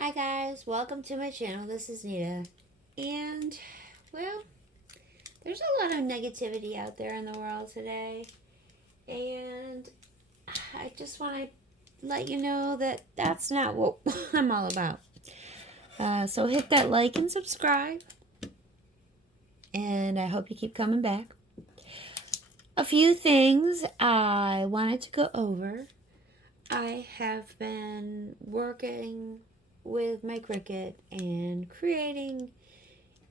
Hi guys, welcome to my channel. This is Nita. And, well, there's a lot of negativity out there in the world today. And I just want to let you know that that's not what I'm all about. So hit that like and subscribe. And I hope you keep coming back. A few things I wanted to go over. I have been working with my Cricut and creating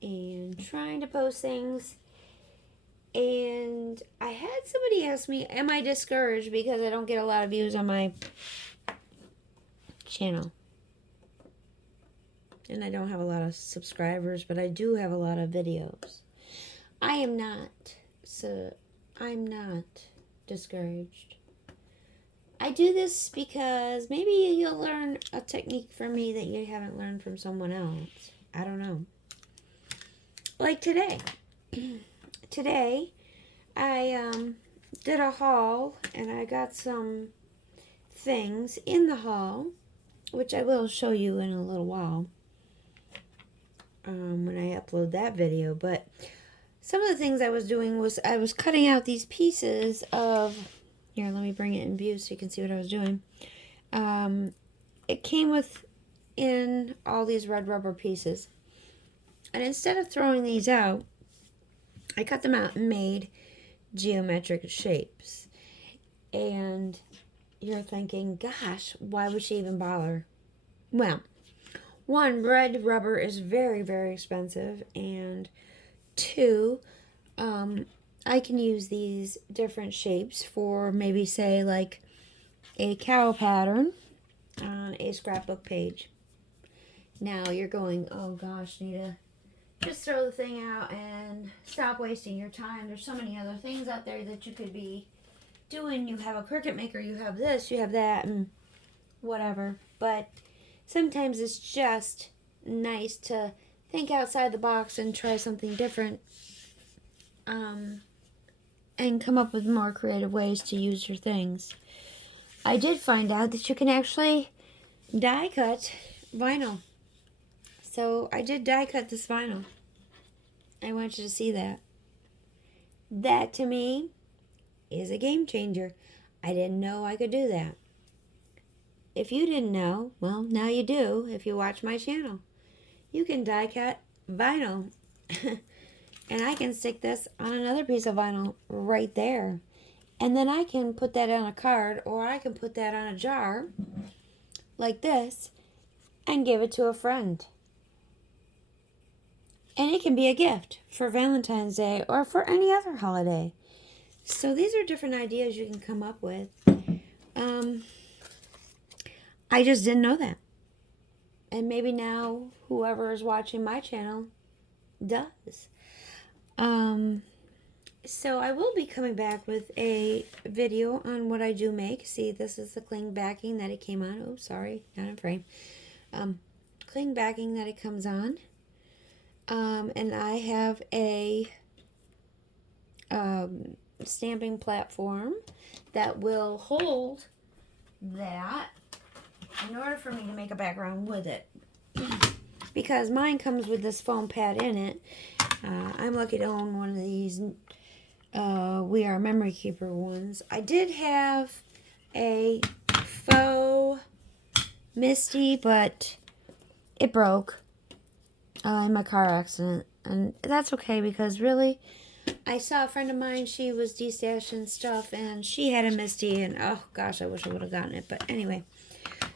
and trying to post things, and I had somebody ask me, am I discouraged because I don't get a lot of views on my channel and I don't have a lot of subscribers, but I do have a lot of videos. I am not, so I'm not discouraged. I do this because maybe you'll learn a technique from me that you haven't learned from someone else. I don't know. Like today. Today, I did a haul, and I got some things in the haul, which I will show you in a little while when I upload that video. But some of the things I was doing was I was cutting out these pieces of... Here, let me bring it in view so you can see what I was doing. It came in all these red rubber pieces. And instead of throwing these out, I cut them out and made geometric shapes. And you're thinking, gosh, why would she even bother? Well, one, red rubber is very, very expensive. And two, I can use these different shapes for maybe, say, like a cow pattern on a scrapbook page. Now you're going, oh gosh, Nita, just throw the thing out and stop wasting your time. There's so many other things out there that you could be doing. You have a Cricut maker, you have this, you have that, and whatever. But sometimes it's just nice to think outside the box and try something different. And come up with more creative ways to use your things. I did find out that you can actually die cut vinyl. So I did die cut this vinyl. I want you to see that. That to me is a game changer. I didn't know I could do that. If you didn't know, well, now you do if you watch my channel. You can die cut vinyl. And I can stick this on another piece of vinyl right there. And then I can put that on a card, or I can put that on a jar like this and give it to a friend. And it can be a gift for Valentine's Day or for any other holiday. So these are different ideas you can come up with. I just didn't know that. And maybe now whoever is watching my channel does. So I will be coming back with a video on what I do make. See, this is the cling backing that it came on. Oh, sorry, not in frame. Cling backing that it comes on. And I have a stamping platform that will hold that in order for me to make a background with it. Because mine comes with this foam pad in it. I'm lucky to own one of these We Are Memory Keeper ones. I did have a faux Misty, but it broke in my car accident. And that's okay, because really, I saw a friend of mine, she was destashing stuff, and she had a Misty, and oh gosh, I wish I would have gotten it. But anyway,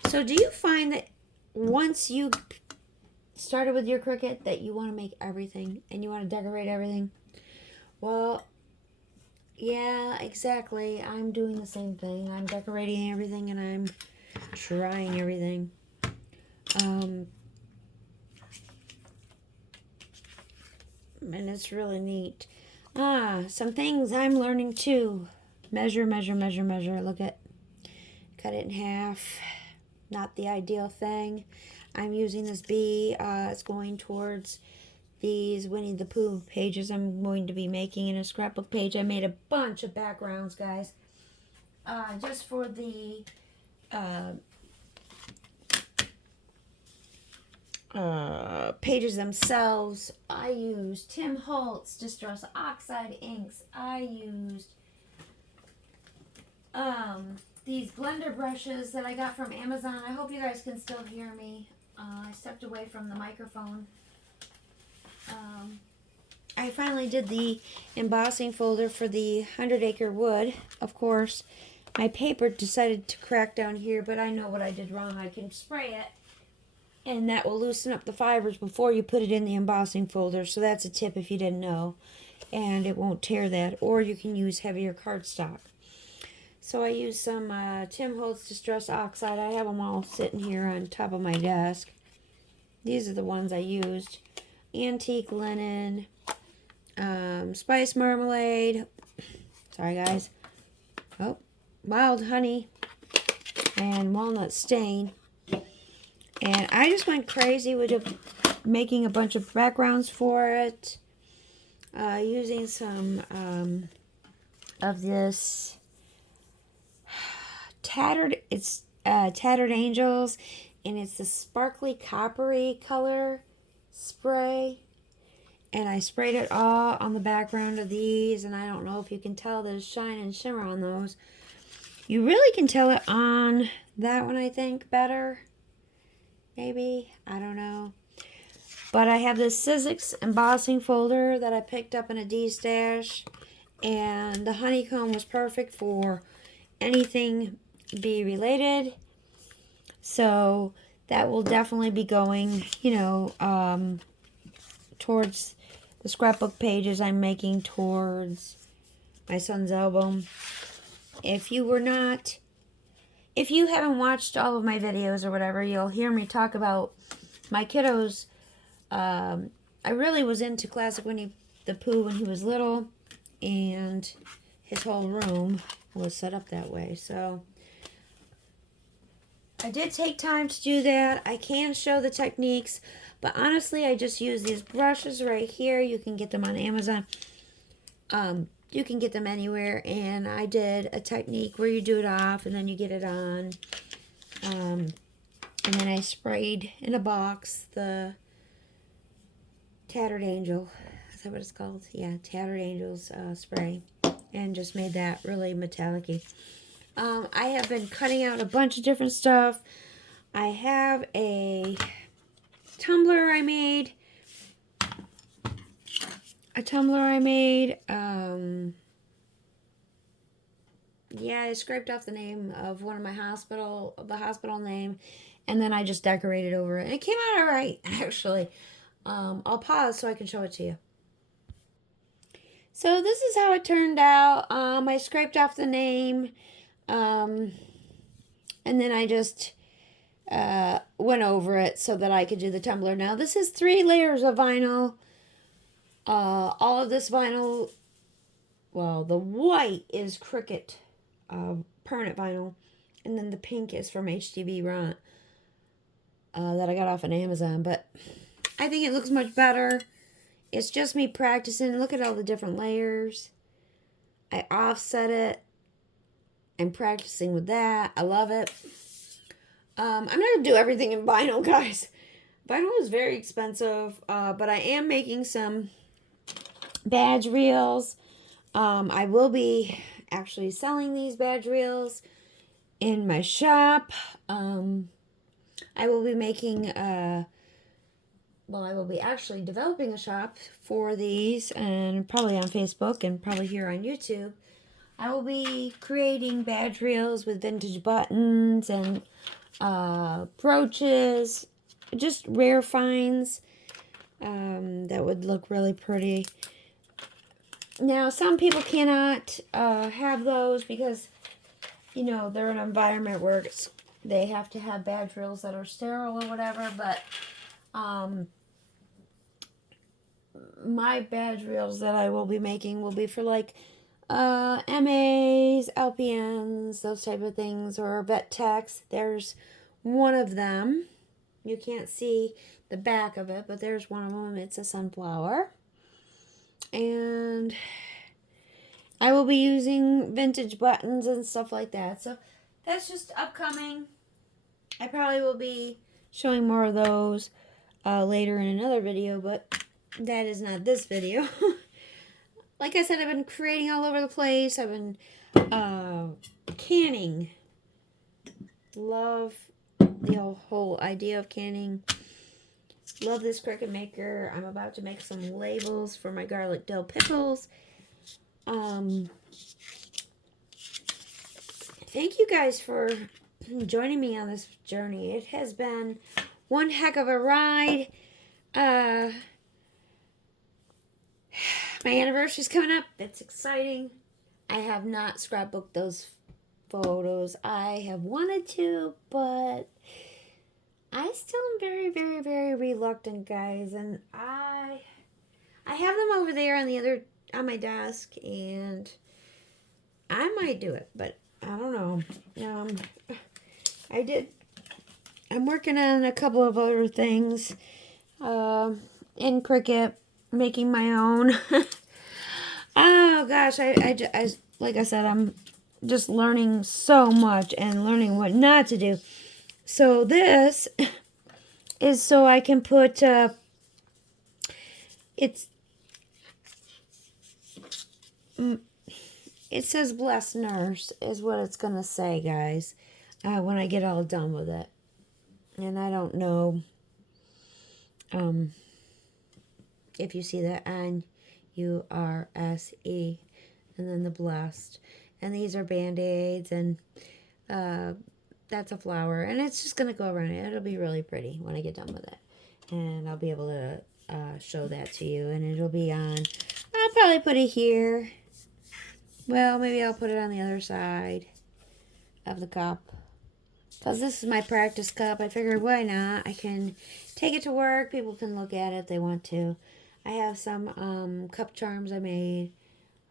so do you find that once you started with your Cricut that you want to make everything and you want to decorate everything? Well, yeah, exactly. I'm doing the same thing. I'm decorating everything and I'm trying everything. And it's really neat. Some things I'm learning too. Measure, measure, measure, measure. Look at, cut it in half. Not the ideal thing. I'm using this bee. It's going towards these Winnie the Pooh pages I'm going to be making in a scrapbook page. I made a bunch of backgrounds, guys. Just for the pages themselves, I used Tim Holtz Distress Oxide inks. I used these blender brushes that I got from Amazon. I hope you guys can still hear me. I stepped away from the microphone. I finally did the embossing folder for the 100 Acre Wood. Of course, my paper decided to crack down here, but I know what I did wrong. I can spray it, and that will loosen up the fibers before you put it in the embossing folder. So that's a tip if you didn't know, and it won't tear that. Or you can use heavier cardstock. So I used some Tim Holtz Distress Oxide. I have them all sitting here on top of my desk. These are the ones I used. Antique linen, spice marmalade, sorry guys, oh, wild honey, and walnut stain. And I just went crazy with making a bunch of backgrounds for it, using some of this Tattered Angels, and it's the sparkly coppery color spray, and I sprayed it all on the background of these, and I don't know if you can tell there's shine and shimmer on those. You really can tell it on that one, I think, better. Maybe. I don't know. But I have this Sizzix embossing folder that I picked up in a D-stash, and the honeycomb was perfect for anything bee related. So that will definitely be going, towards the scrapbook pages I'm making towards my son's album. If you haven't watched all of my videos or whatever, you'll hear me talk about my kiddos. I really was into Classic Winnie the Pooh when he was little, and his whole room was set up that way. So I did take time to do that. I can show the techniques, but honestly, I just use these brushes right here. You can get them on Amazon. You can get them anywhere, and I did a technique where you do it off and then you get it on. And then I sprayed in a box the Tattered Angel. Is that what it's called? Yeah, Tattered Angels spray. And just made that really metallic-y. I have been cutting out a bunch of different stuff. I have a tumbler I made. Yeah, I scraped off the name of one of the hospital name, and then I just decorated over it. And it came out all right, actually. I'll pause so I can show it to you. So this is how it turned out. I scraped off the name, and then I just went over it so that I could do the tumbler. Now this is 3 layers of vinyl. All of this vinyl, well, the white is Cricut permanent vinyl, and then the pink is from HTV Ront that I got off on Amazon. But I think it looks much better. It's just me practicing. Look at all the different layers. I offset it. I'm practicing with that. I love it. I'm not going to do everything in vinyl, guys. Vinyl is very expensive, but I am making some badge reels. I will be actually selling these badge reels in my shop. I will be making, I will be actually developing a shop for these, and probably on Facebook and probably here on YouTube. I will be creating badge reels with vintage buttons and brooches, just rare finds that would look really pretty. Now, some people cannot have those because, they're in an environment where they have to have badge reels that are sterile or whatever, but my badge reels that I will be making will be for like MAs, LPNs, those type of things, or vet techs. There's one of them. You can't see the back of it, but there's one of them. It's a sunflower. And I will be using vintage buttons and stuff like that. So that's just upcoming. I probably will be showing more of those. later in another video, but that is not this video. Like I said, I've been creating all over the place. I've been canning. Love the whole idea of canning. Love this Cricut maker. I'm about to make some labels for my garlic dill pickles. Thank you guys for joining me on this journey. It has been one heck of a ride. My anniversary's coming up. That's exciting. I have not scrapbooked those photos. I have wanted to, but I still am very, very, very reluctant, guys. And I have them over there on my desk, and I might do it, but I don't know. I'm working on a couple of other things in Cricut, making my own. Oh gosh, I like I said, I'm just learning so much and learning what not to do. So this is so I can put it says blessed nurse is what it's gonna say, guys, when I get all done with it. And I don't know if you see that N-U-R-S-E and then the blessed. And these are Band-Aids, and that's a flower. And it's just going to go around it. It'll be really pretty when I get done with it. And I'll be able to show that to you. And it'll be on, I'll probably put it here. Well, maybe I'll put it on the other side of the cup. Because this is my practice cup. I figured, why not? I can take it to work. People can look at it if they want to. I have some cup charms I made.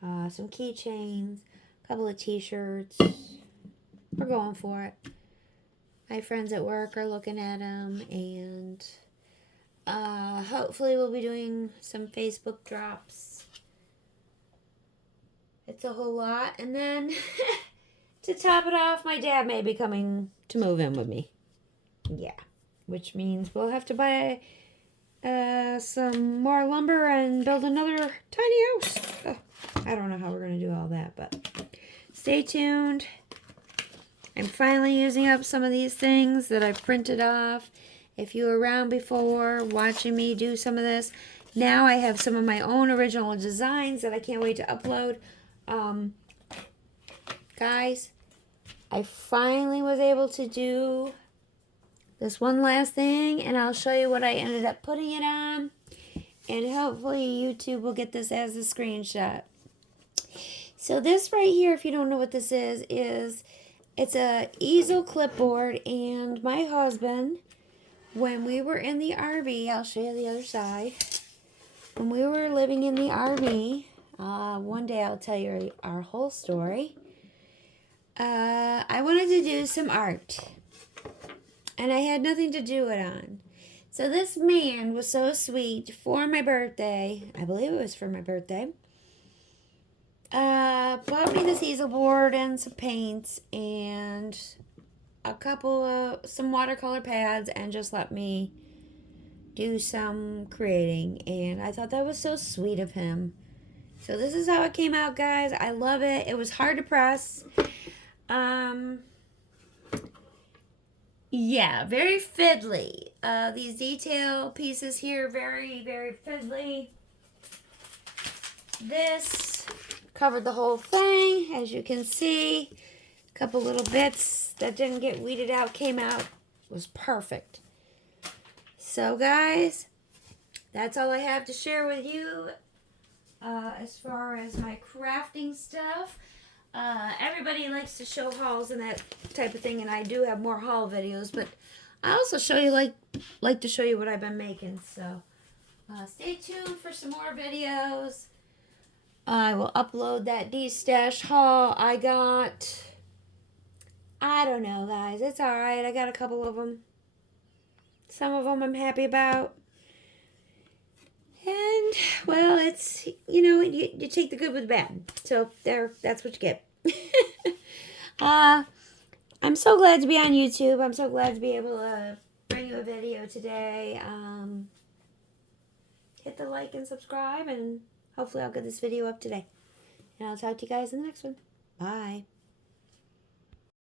Some keychains. A couple of t-shirts. We're going for it. My friends at work are looking at them. And hopefully we'll be doing some Facebook drops. It's a whole lot. And then to top it off, my dad may be coming to move in with me. Yeah. Which means we'll have to buy some more lumber and build another tiny house. I don't know how we're going to do all that, but stay tuned. I'm finally using up some of these things that I printed off. If you were around before watching me do some of this, now I have some of my own original designs that I can't wait to upload. Guys, I finally was able to do this one last thing, and I'll show you what I ended up putting it on, and hopefully YouTube will get this as a screenshot. So this right here, if you don't know what this is it's a easel clipboard, and my husband, when we were in the RV, I'll show you the other side. When we were living in the RV, one day I'll tell you our whole story. I wanted to do some art, and I had nothing to do it on. So this man was so sweet for my birthday. I believe it was for my birthday. Bought me this easel board and some paints and some watercolor pads, and just let me do some creating. And I thought that was so sweet of him. So this is how it came out, guys. I love it. It was hard to press. Yeah, very fiddly. These detail pieces here, very, very fiddly. This covered the whole thing, as you can see. A couple little bits that didn't get weeded out came out. It was perfect. So, guys, that's all I have to share with you as far as my crafting stuff. Everybody likes to show hauls and that type of thing, and I do have more haul videos, but I also show you like to show you what I've been making. So stay tuned for some more videos. I will upload that D-Stash haul I got. I don't know, guys. It's alright. I got a couple of them. Some of them I'm happy about. And, well, it's, you take the good with the bad. So, that's what you get. I'm so glad to be on YouTube. I'm so glad to be able to bring you a video today. hit the like and subscribe, and hopefully I'll get this video up today. And I'll talk to you guys in the next one. Bye.